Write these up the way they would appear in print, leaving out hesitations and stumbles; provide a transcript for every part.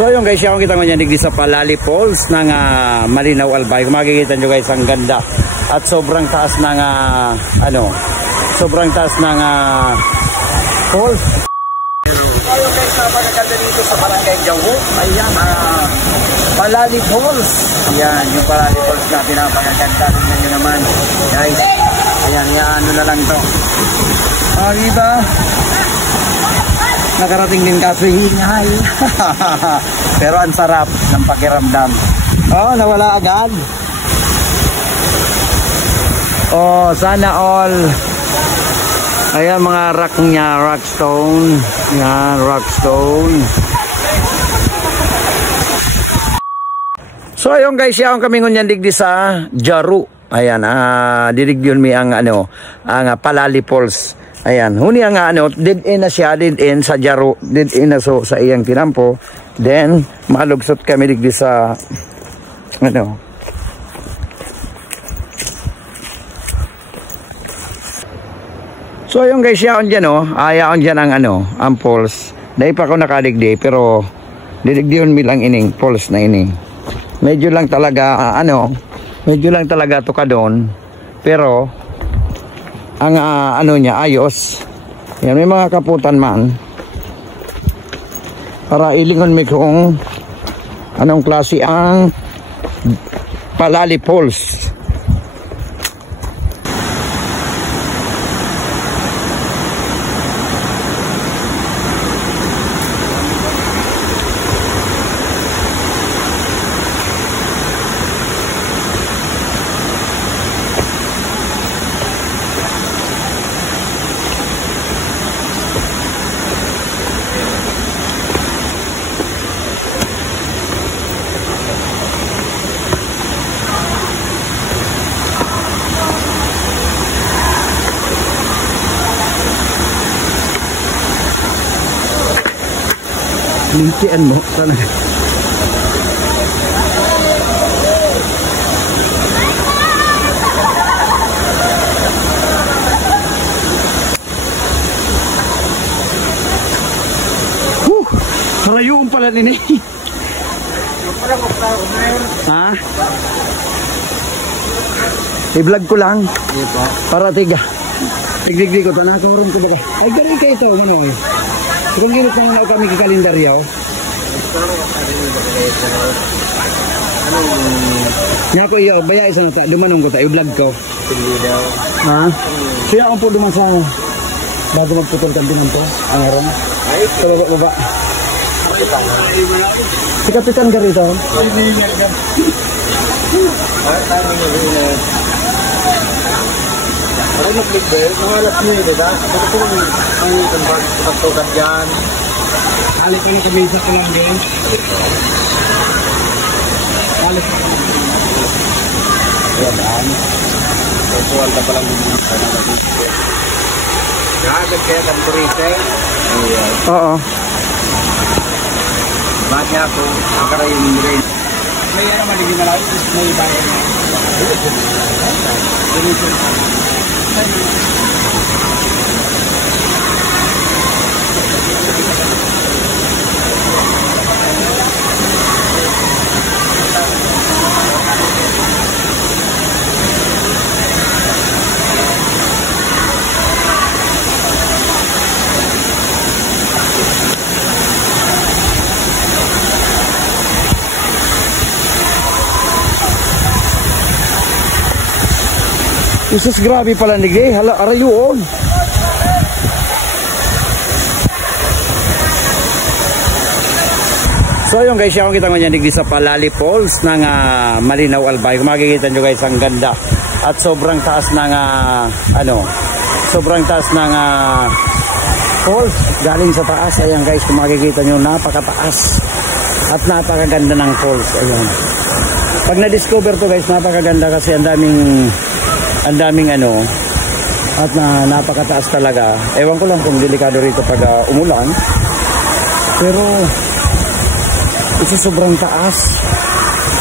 So ayun guys, yung kita nyo digdi sa Palali Falls ng Malinaw Albay. Kung makikita nyo guys, ang ganda. At sobrang taas ng sobrang taas ng falls. So ayun guys, napakaganda dito sa Barangay Jawo. Ayan, Palali Falls. Ayan, yung Palali Falls na pinapakaganda. Tingnan nyo naman guys. Ayan, ano na lang to. Makikita. Nakarating din kaso hingay. Pero ang sarap ng pakiramdam. Oh, nawala agad. Oh, sana all. Ayan mga rock niya, rockstone. Yan, rockstone. So ayun guys, yaong kami ngunyan digdi sa Jaru. Ayan, dirigyon mi ang ang Palali Falls. Ayan, huni ang dead end na siya, dead end sa Jaru, dead end na so sa iyang tinampo. Then, malugsot kami digdi sa, So, yung guys, yaon dyan, yaon dyan ang falls. Dahil pa ako nakadigdi, pero didigdiyon mi lang ining falls na ining. Medyo lang talaga, medyo lang talaga to ka doon, pero, ang niya ayos. Yan, may mga kaputan man para ilingon mi kung anong klase ang Palali Falls. Lintian mo talaga. Harayuon pala nini. Ha? I-vlog ko lang. Para tiga. Tigdigdi ko. Tanakaroon ko ba? Ay, gano'n kayo ito. Ano? Kung gano'n kung ano kami kikalendaryaw. Nga ko iyo, baya isa na ta. Dumanong ko ta. I-vlog ko. Ha? Siya ang po duman sa bago magputol ka din po. Ang aron. Sa baba. Si Kapitan ka rito. Ako nag-clickbait, mga alas niyo, diba? Ako po ang pagtukat dyan. Alis ko na kumisa ko lang din. Alis ko lang din. Kaya daan. Kukuhan ka palang din. Nakagad kaya kang turite. Oo. Bakit niya ako, nakarayin mo rin. May ano maligin na lang, may bayan na. Isus, grabe pala nigay. Hala, arayuon. So ayun guys, yung kita nyo digdi sa Palali Falls ng Malinaw Albay. Kung makikita nyo guys, ang ganda. At sobrang taas ng sobrang taas ng falls. Galing sa taas. Ayan guys, kung makikita nyo, napakataas. At napakaganda ng falls. Ayan. Pag na-discover to guys, napakaganda kasi ang daming at napakataas talaga. Ewan ko lang kung delikado rito pag umulan, pero ito sobrang taas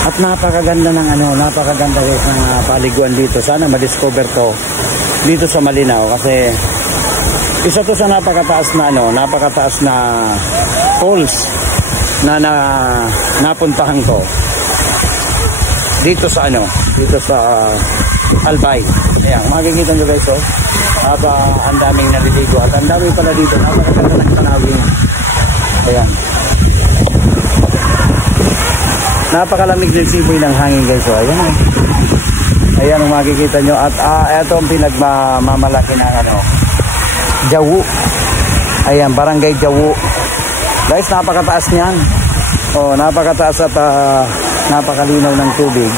at napakaganda ng napakaganda guys ng paliguan dito. Sana ma-discover to dito sa Malinaw kasi isa to sa napakataas na falls. na napuntahan ko dito sa Albay. Ayan, makikita nyo guys, oh. Ang daming naliligo at ang daming pala dito. Napakaganda ng tanawin. Ayan. Napakalamig ng simoy ng hangin guys, oh. Ayan, oh. Ayan ang makikita nyo. At ito ang pinagmamalaki ng Jawu. Ayan, Barangay Jawu. Guys, napakataas niyan. Oh, napakataas at napakalinaw ng tubig.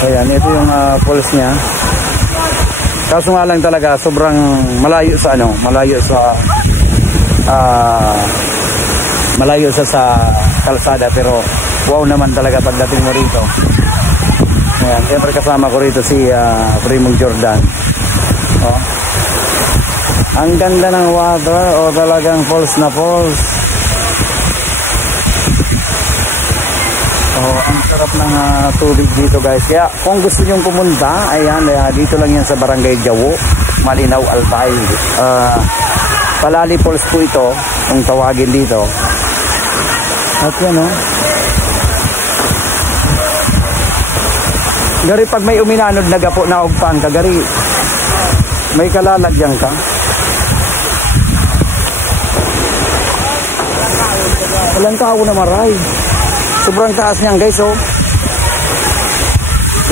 Ayan, ito yung falls niya. Kaso nga lang talaga, sobrang malayo sa sa kalsada, pero wow naman talaga pagdating mo rito. Ayan, siyempre kasama ko rito si Primong Jordan. Oh. Ang ganda ng water, o talagang falls na falls. Oh, ang sarap ng tubig dito guys. Kaya kung gusto nyong pumunta, ayan, dito lang yan sa Barangay Jawu, Malinaw, Albay. Palali Falls po ito, kung tawagin dito. At yan, oh. Gari, pag may uminanod na gapo na ugpang ka, gari, may kalalagyan ka. Walang tao na maray. Sobrang taas niyan guys, oh.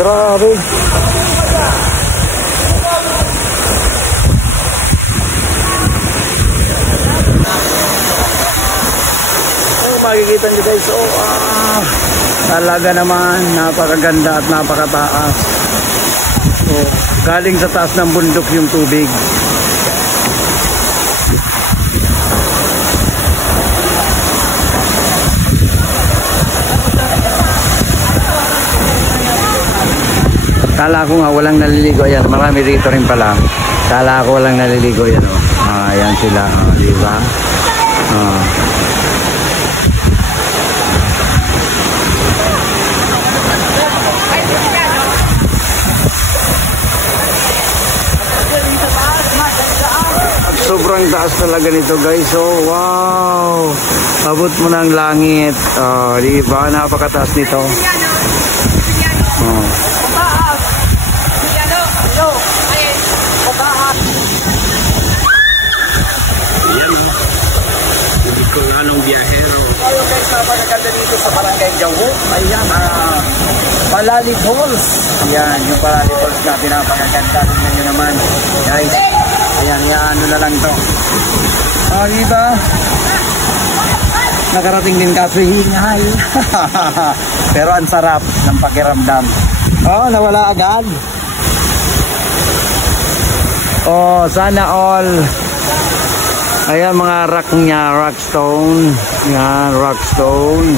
Grabe. Oh, makikita nyo guys, oh. Talaga naman, napakaganda at napakataas. Oh, galing sa taas ng bundok yung tubig. Kala ko nga walang naliligo. Ayan, marami rito rin pala. Kala ko walang naliligo. Ayan, oh. Ayan sila, oh, diba? Oh. Sobrang taas talaga nito guys. Oh, wow. Abot mo ng langit. Oh, diba? Napakataas nito. Oh. Ayan, Palali Falls. Ayan, yung Palali Falls na pinapakaganda. Tingnan nyo naman, guys. Ayan, ano na lang to. Diba? Nakarating din kasi hinay. Pero ang sarap ng pakiramdam. Oh, nawala agad. Oh, sana all. Ayan, mga rock niya, rockstone. Yan, rockstone.